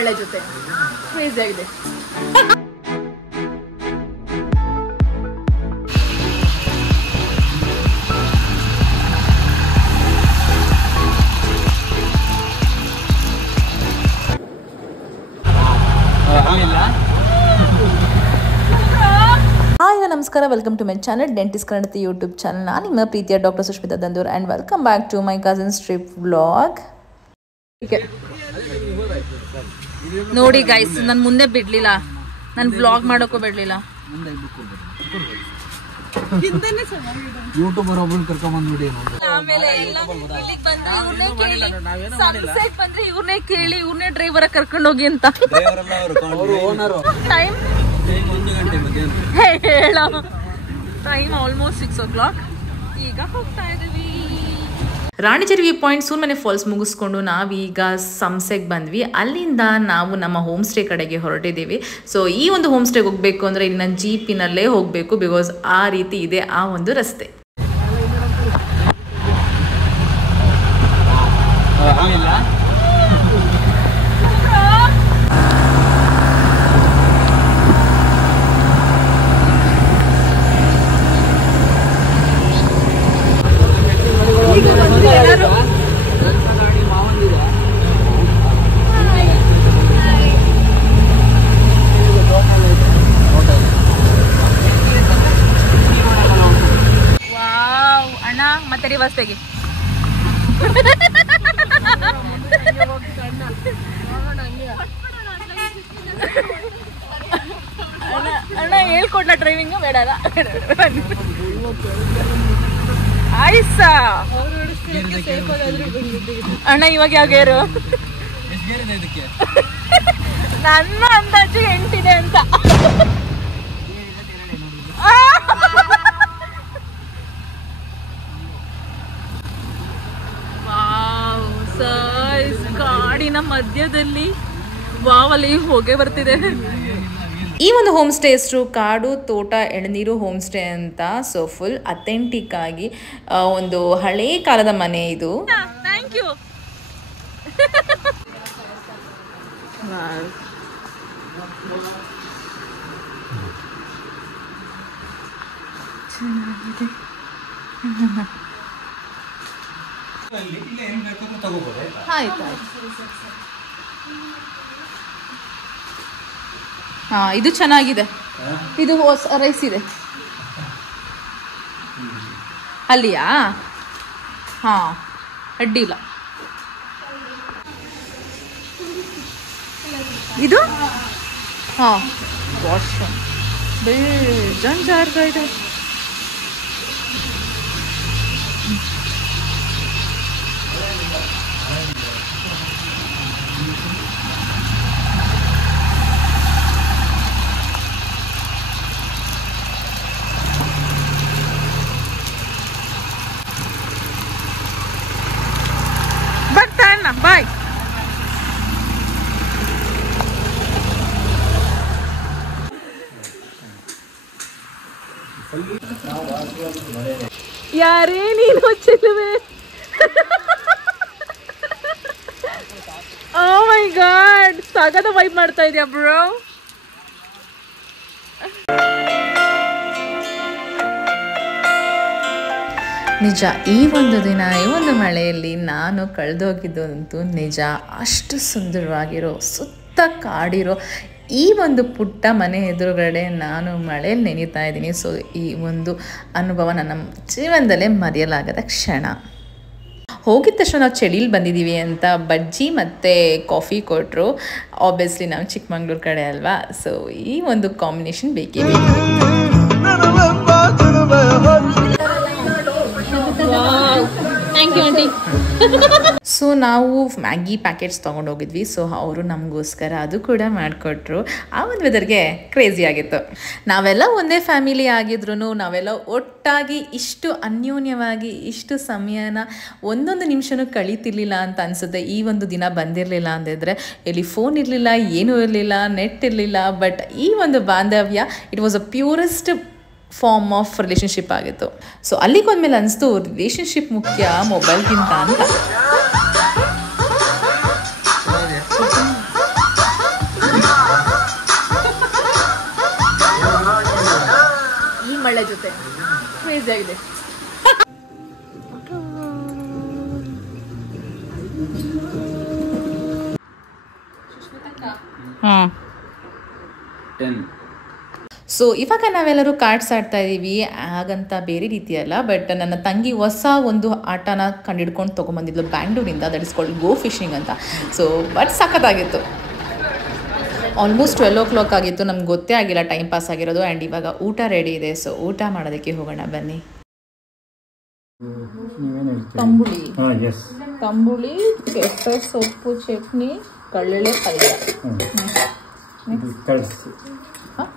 ಮಳೆ ಜೊತೆ ಕ್ರೇಜಿ ಆಗಿದೆ. ಹಾಯ್ ನಮಸ್ಕಾರ, welcome to my channel dentist Kannada YouTube channel. ನಾನು ನಿಮ್ಮ ಪ್ರೀತಿಯ doctor Sushmita Dandur and welcome back to my cousins trip vlog. ನೋಡಿ ಗೈಸ್, ನಾನು ಮುಂದೆ ಬಿಡ್ಲಿಲ್ಲ, ನಾನು ವ್ಲಾಗ್ ಮಾಡೋಕ್ಕೂ ಬಿಡ್ಲಿಲ್ಲ. ಯೂಟ್ಯೂಬರ್ ಒಬ್ಬರು ಕರ್ಕೊಂಡ್ ಬಂದ್ಬಿಡಿ. ಆಮೇಲೆ ಸನ್ಸೆಟ್ ಬಂದ್ರೆ ಇವ್ರನ್ನೇ ಕೇಳಿ ಇವ್ರನ್ನೇ ಡ್ರೈವರ್ ಕರ್ಕೊಂಡು ಹೋಗಿ ಅಂತ. ಟೈಮ್ ಹೇಳ, ಟೈಮ್ ಆಲ್ಮೋಸ್ಟ್ 6 o'clock. ಈಗ ಹೋಗ್ತಾ ಇದೀವಿ. ರಾಣಿಜೆರಿ ವ್ಯೂ ಪಾಯಿಂಟ್ ಸೂರ್ಮನೆ ಫಾಲ್ಸ್ ಮುಗಿಸ್ಕೊಂಡು ನಾವೀಗ ಸಂಸೆಗೆ ಬಂದ್ವಿ. ಅಲ್ಲಿಂದ ನಾವು ನಮ್ಮ ಹೋಮ್ ಸ್ಟೇ ಕಡೆಗೆ ಹೊರಟಿದ್ದೀವಿ. ಸೊ ಈ ಒಂದು ಹೋಮ್ ಸ್ಟೇಗೆ ಹೋಗಬೇಕು ಅಂದರೆ ಇನ್ನು ಜೀಪಿನಲ್ಲೇ ಹೋಗಬೇಕು, ಬಿಕಾಸ್ ಆ ರೀತಿ ಇದೆ ಆ ಒಂದು ರಸ್ತೆ. ಅಣ್ಣ ಮತ್ತೆ ರಿವರ್ಸ್ ತೆಗಿ. ಅಣ್ಣ ಹೇಳ್ಕೊಡ್ಲ ಡ್ರೈವಿಂಗ್ ಬೇಡ ಆಯ್ಸಾ ಅಣ್ಣ. ಇವಾಗ ಯಾವ ಗೇರು? ನನ್ನ ಅಂದಾಜು 8 ಇದೆ ಅಂತ. ಕಾಡಿನ ಮಧ್ಯದಲ್ಲಿ ವಾವಲ್ಲಿ ಹೊಗೆ ಬರ್ತಿದೆ. ಈ ಒಂದು ಹೋಮ್ ಸ್ಟೇ ಹೆಸರು ಕಾಡು ತೋಟ ಎಳನೀರು ಹೋಮ್ ಸ್ಟೇ ಅಂತ. ಸೊ ಫುಲ್ ಅಥೆಂಟಿಕ್ ಆಗಿ ಒಂದು ಹಳೇ ಕಾಲದ ಮನೆ ಇದು. Thank you. ಚೆನ್ನಾಗಿದೆ. ಆಯ್ತು ಹಾ, ಇದು ಚೆನ್ನಾಗಿದೆ. ಇದು ರೈಸ್ ಇದೆ ಅಲ್ಲಿಯಾ? ಹಾ, ಅಡ್ಡಿಲ್ಲ. ಇದು ಹಾ ವಾಶ್ರೂಮ್ ಬೇಜಾರ್ಗ ಇದೆ. ಬಾಯ್. ಯಾರೇ ನೀನು ಚೆಲುವೆ. ಓ ಮೈ ಗಾಡ್, ಸಗದ ವೈಬ್ ಮಾಡ್ತಾ ಇದೆಯಾ ಬ್ರೋ? ನಿಜ, ಈ ಒಂದು ದಿನ ಈ ಒಂದು ಮಳೆಯಲ್ಲಿ ನಾನು ಕಳೆದೋಗಿದ್ದಂತೂ ನಿಜ. ಅಷ್ಟು ಸುಂದರವಾಗಿರೋ ಸುತ್ತ ಕಾಡಿರೋ ಈ ಒಂದು ಪುಟ್ಟ ಮನೆ ಎದುರುಗಡೆ ನಾನು ಮಳೆಯಲ್ಲಿ ನೆನೀತಾ ಇದ್ದೀನಿ. ಸೊ ಈ ಒಂದು ಅನುಭವ ನನ್ನ ಜೀವನದಲ್ಲೇ ಮರೆಯಲಾಗದ ಕ್ಷಣ. ಹೋಗಿದ ತಕ್ಷಣ ನಾವು ಚಳಿಲಿ ಬಂದಿದ್ದೀವಿ ಅಂತ ಬಜ್ಜಿ ಮತ್ತು ಕಾಫಿ ಕೊಟ್ಟರು. ಆಬ್ವಿಯಸ್ಲಿ ನಾವು ಚಿಕ್ಕಮಂಗ್ಳೂರು ಕಡೆ ಅಲ್ವಾ, ಸೊ ಈ ಒಂದು ಕಾಂಬಿನೇಷನ್ ಬೇಕೇ ಬೇಕು. Thank you aunty. ಸೊ ನಾವು ಮ್ಯಾಗಿ ಪ್ಯಾಕೆಟ್ಸ್ ತೊಗೊಂಡೋಗಿದ್ವಿ. ಸೊ ಅವರು ನಮಗೋಸ್ಕರ ಅದು ಕೂಡ ಮಾಡಿಕೊಟ್ರು. ಆ ಒಂದು ವೆದರ್ಗೆ ಕ್ರೇಜಿ ಆಗಿತ್ತು. ನಾವೆಲ್ಲ ಒಂದೇ ಫ್ಯಾಮಿಲಿ ಆಗಿದ್ರು ನಾವೆಲ್ಲ ಒಟ್ಟಾಗಿ ಇಷ್ಟು ಅನ್ಯೋನ್ಯವಾಗಿ ಇಷ್ಟು ಸಮಯನ ಒಂದೊಂದು ನಿಮಿಷನೂ ಕಳೀತಿರ್ಲಿಲ್ಲ ಅಂತ ಅನಿಸುತ್ತೆ. ಈ ಒಂದು ದಿನ ಬಂದಿರಲಿಲ್ಲ ಅಂದಿದ್ರೆ ಇಲ್ಲಿ ಫೋನ್ ಇರಲಿಲ್ಲ, ಏನೂ ಇರಲಿಲ್ಲ, ನೆಟ್ ಇರಲಿಲ್ಲ. ಬಟ್ ಈ ಒಂದು ಬಾಂಧವ್ಯ it was a purest form of relationship ಆಗಿತ್ತು. ಸೊ ಅಲ್ಲಿಗೆ ಹೋದ್ಮೇಲೆ ಅನಿಸ್ತು ರಿಲೇಷನ್ಶಿಪ್ ಮುಖ್ಯ ಮೊಬೈಲ್ಗಿಂತ ಅಂತ. ಕ್ರೇಜಿ ಆಗಿದೆ. ಸೊ ಇವಾಗ ನಾವೆಲ್ಲರೂ ಕಾರ್ಡ್ಸ್ ಆಡ್ತಾ ಇದ್ದೀವಿ. ಹಾಗಂತ ಬೇರೆ ರೀತಿಯಲ್ಲ, ಬಟ್ ನನ್ನ ತಂಗಿ ಹೊಸ ಒಂದು ಆಟನ ಕಂಡಿಡ್ಕೊಂಡು ತೊಗೊಂಬಂದಿದ್ಲು ಬ್ಯಾಂಗ್ಳೂರಿಂದ, that is called go fishing ಅಂತ. ಸೊ ಬಟ್ ಸಖತ್ತಾಗಿತ್ತು. ಆಲ್ಮೋಸ್ಟ್ 12 o'clock ಆಗಿತ್ತು, ನಮ್ಗೆ ಗೊತ್ತೇ ಆಗಿಲ್ಲ ಟೈಮ್ ಪಾಸ್ ಆಗಿರೋದು. ಆ್ಯಂಡ್ ಇವಾಗ ಊಟ ರೆಡಿ ಇದೆ, ಸೊ ಊಟ ಮಾಡೋದಕ್ಕೆ ಹೋಗೋಣ ಬನ್ನಿ. ತಂಬುಳಿ, ಕೆಸರು ಸೊಪ್ಪು ಚಟ್ನಿ, ಕಳ್ಳೆ ಪಲ್ಯ.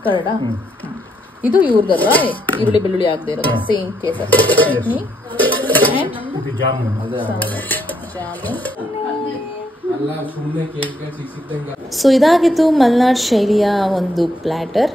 ಕರಡ ಇದು ಇವ್ರದಲ್ವ, ಈರುಳ್ಳಿ ಬೆಳ್ಳುಳ್ಳಿ ಆಗದೆ ಇರೋದು. Same Kesar chutney and jamun. So ಇದಾಗಿತ್ತು ಮಲ್ನಾಡ್ ಶೈಲಿಯ ಒಂದು ಪ್ಲ್ಯಾಟರ್.